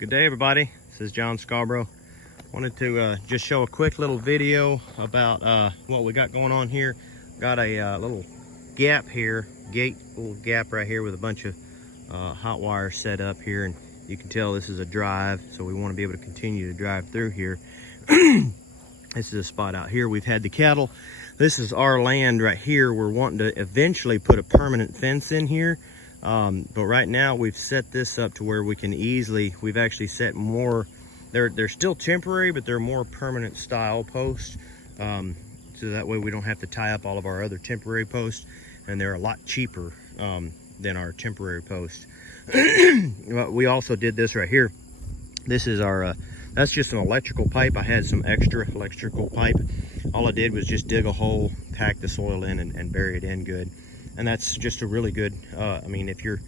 Good day, everybody. This is John Scarborough. Wanted to just show a quick little video about what we got going on here. Got a little gap here, little gap right here with a bunch of hot wires set up here, and you can tell this is a drive, so we want to be able to continue to drive through here. This is a spot out here. We've had the cattle. This is our land right here. We're wanting to eventually put a permanent fence in here. But right now we've set this up to where we can easily, we've actually set more, they're still temporary, but they're more permanent style posts. So that way we don't have to tie up all of our other temporary posts, and they're a lot cheaper than our temporary posts. We also did this right here. This is our, that's just an electrical pipe. I had some extra electrical pipe. All I did was just dig a hole, pack the soil in, and bury it in good. And that's just a really good, I mean, if you're,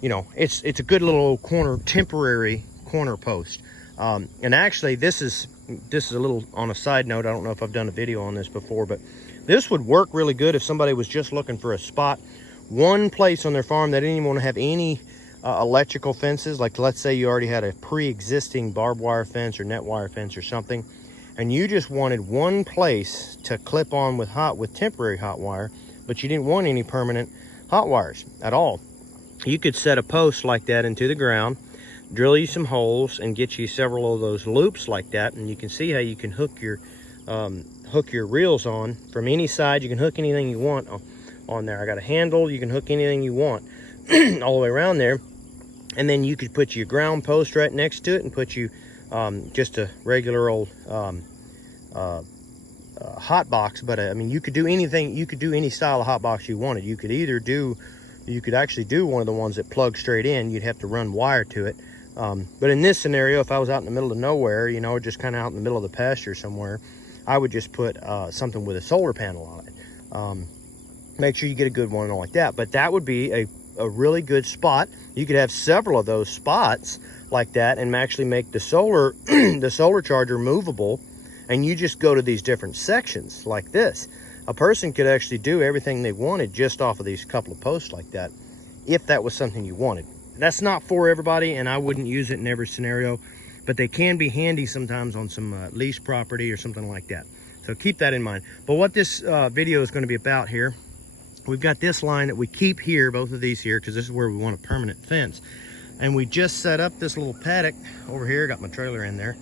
you know, it's a good little temporary corner post. And actually this is a little on a side note. I don't know if I've done a video on this before, but this would work really good if somebody was just looking for a spot, one place on their farm that didn't even want to have any electrical fences. Like, let's say you already had a pre-existing barbed wire fence or net wire fence or something, and you just wanted one place to clip on with temporary hot wire, but you didn't want any permanent hot wires at all. You could set a post like that into the ground, drill you some holes, and get you several of those loops like that, and you can see how you can hook your reels on from any side. You can hook anything you want on there. I got a handle. You can hook anything you want all the way around there, and then you could put your ground post right next to it and put you just a regular old hot box. But I mean, you could do anything, you could do any style of hot box you wanted. You could actually do one of the ones that plug straight in. You'd have to run wire to it, but in this scenario, if I was out in the middle of nowhere, you know, just kind of out in the middle of the pasture somewhere, I would just put something with a solar panel on it. Make sure you get a good one like that. But that would be a really good spot. You could have several of those spots like that and actually make the solar the solar charger movable, and you just go to these different sections like this. A person could actually do everything they wanted just off of these couple of posts like that, if that was something you wanted. That's not for everybody, and I wouldn't use it in every scenario, but they can be handy sometimes on some leased property or something like that. So keep that in mind. But what this video is going to be about here, we've got this line that we keep here, both of these here, because this is where we want a permanent fence. And we just set up this little paddock over here. Got my trailer in there.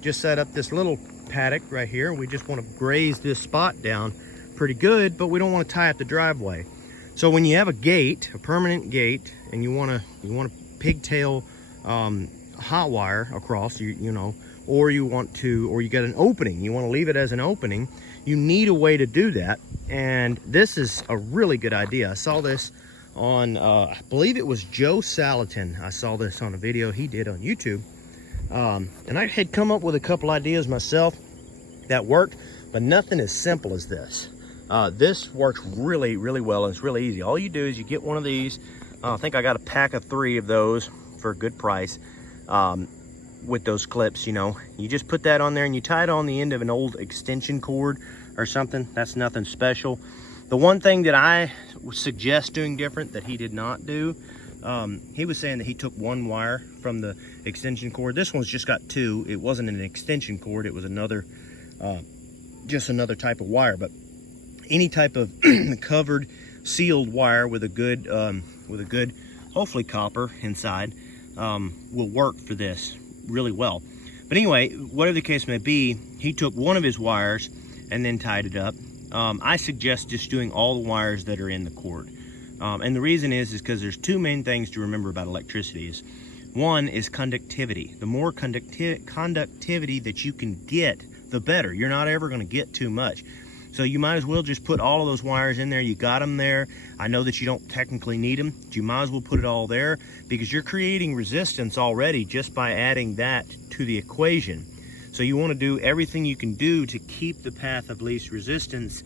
Just set up this little paddock right here. We just want to graze this spot down pretty good, but we don't want to tie up the driveway. So when you have a gate, a permanent gate, and you want to pigtail hot wire across, you know, or you got an opening, you want to leave it as an opening, you need a way to do that. And this is a really good idea. I saw this on I believe it was Joe Salatin. I saw this on a video he did on YouTube. And I had come up with a couple ideas myself that worked, but nothing as simple as this. This works really, really well, and it's really easy. All you do is you get one of these. I think I got a pack of 3 of those for a good price with those clips, you know. You just put that on there and you tie it on the end of an old extension cord or something. That's nothing special. The one thing that I suggest doing different that he did not do, he was saying that he took 1 wire from the extension cord. This one's just got 2. It wasn't an extension cord. It was another, just another type of wire. But any type of covered, sealed wire with a good, hopefully copper inside, will work for this really well. But anyway, whatever the case may be, he took one of his wires and then tied it up. I suggest just doing all the wires that are in the cord. And the reason is because there's 2 main things to remember about electricity. Is one is conductivity. The more conductivity that you can get, the better. You're not ever going to get too much. So you might as well just put all of those wires in there. You got them there. I know that you don't technically need them, but you might as well put it all there, because you're creating resistance already just by adding that to the equation. So you want to do everything you can do to keep the path of least resistance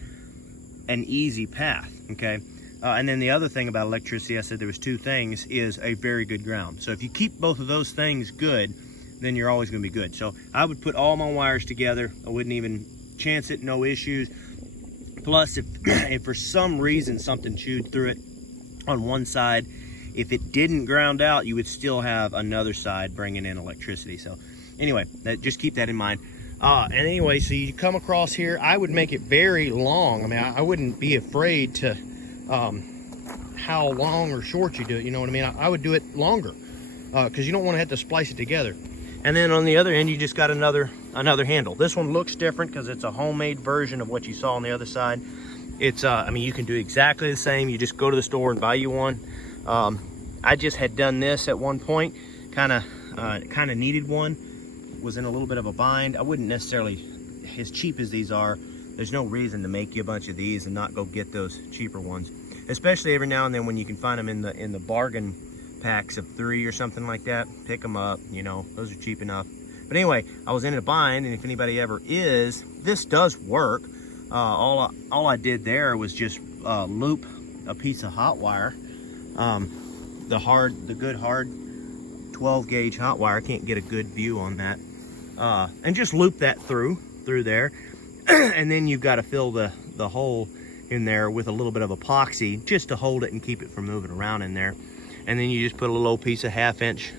an easy path, okay? And then the other thing about electricity, I said there was 2 things, is a very good ground. So if you keep both of those things good, then you're always going to be good. So I would put all my wires together. I wouldn't even chance it, no issues. Plus, if for some reason something chewed through it on one side, if it didn't ground out, you would still have another side bringing in electricity. So anyway, just keep that in mind. And anyway, so you come across here, I would make it very long. I mean, I wouldn't be afraid to how long or short you do it, you know what I mean? I would do it longer because you don't want to have to splice it together. And then on the other end, you just got another handle. This one looks different because it's a homemade version of what you saw on the other side. It's I mean, you can do exactly the same. You just go to the store and buy you one. I just had done this at one point, kind of needed one, was in a little bit of a bind. I wouldn't necessarily, as cheap as these are, there's no reason to make you a bunch of these and not go get those cheaper ones, especially every now and then when you can find them in the bargain packs of 3 or something like that. Pick them up, you know, those are cheap enough. But anyway, I was in a bind, and if anybody ever is, this does work. All I did there was just loop a piece of hot wire, the good hard 12 gauge hot wire. I can't get a good view on that, and just loop that through there. And then you've got to fill the hole in there with a little bit of epoxy just to hold it and keep it from moving around in there. And then you just put a little piece of 1/2 inch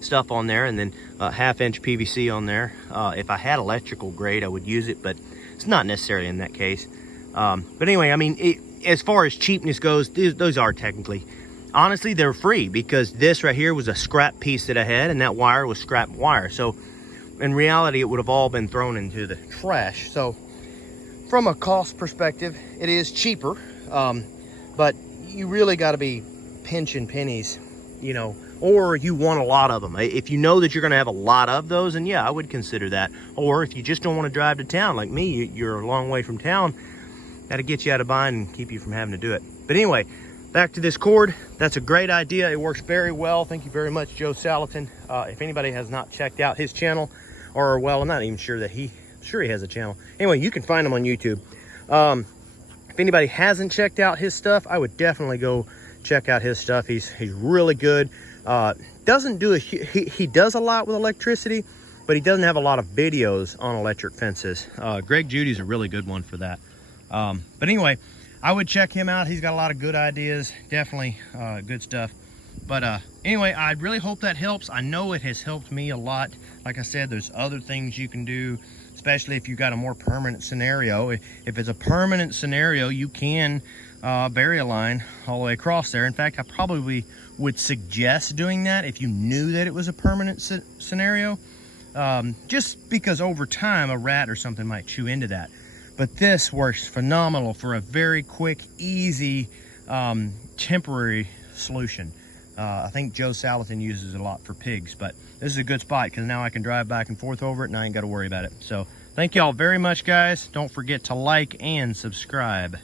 stuff on there, and then 1/2 inch PVC on there. If I had electrical grade, I would use it, but it's not necessarily in that case. But anyway, I mean, as far as cheapness goes, those are technically, honestly, they're free, because this right here was a scrap piece that I had, and that wire was scrap wire. So in reality, it would have all been thrown into the trash. So from a cost perspective, it is cheaper, but you really got to be pinching pennies, you know, or you want a lot of them. If you know that you're going to have a lot of those, and yeah, I would consider that. Or if you just don't want to drive to town like me, you're a long way from town, that'll get you out of bind and keep you from having to do it. But anyway, back to this cord. That's a great idea. It works very well. Thank you very much, Joe Salatin. If anybody has not checked out his channel, or well, I'm not even sure that he has a channel. Anyway, you can find him on YouTube. If anybody hasn't checked out his stuff, I would definitely go check out his stuff. He's really good. He does a lot with electricity, but he doesn't have a lot of videos on electric fences. Greg Judy's a really good one for that. But anyway, I would check him out. He's got a lot of good ideas, definitely good stuff. But anyway, I really hope that helps. I know it has helped me a lot. Like I said, there's other things you can do, especially if you've got a more permanent scenario. If it's a permanent scenario, you can bury a line all the way across there. In fact, I probably would suggest doing that if you knew that it was a permanent scenario, just because over time a rat or something might chew into that. But this works phenomenal for a very quick, easy, temporary solution. I think Joe Salatin uses it a lot for pigs, but this is a good spot because now I can drive back and forth over it and I ain't got to worry about it. So thank y'all very much, guys. Don't forget to like and subscribe.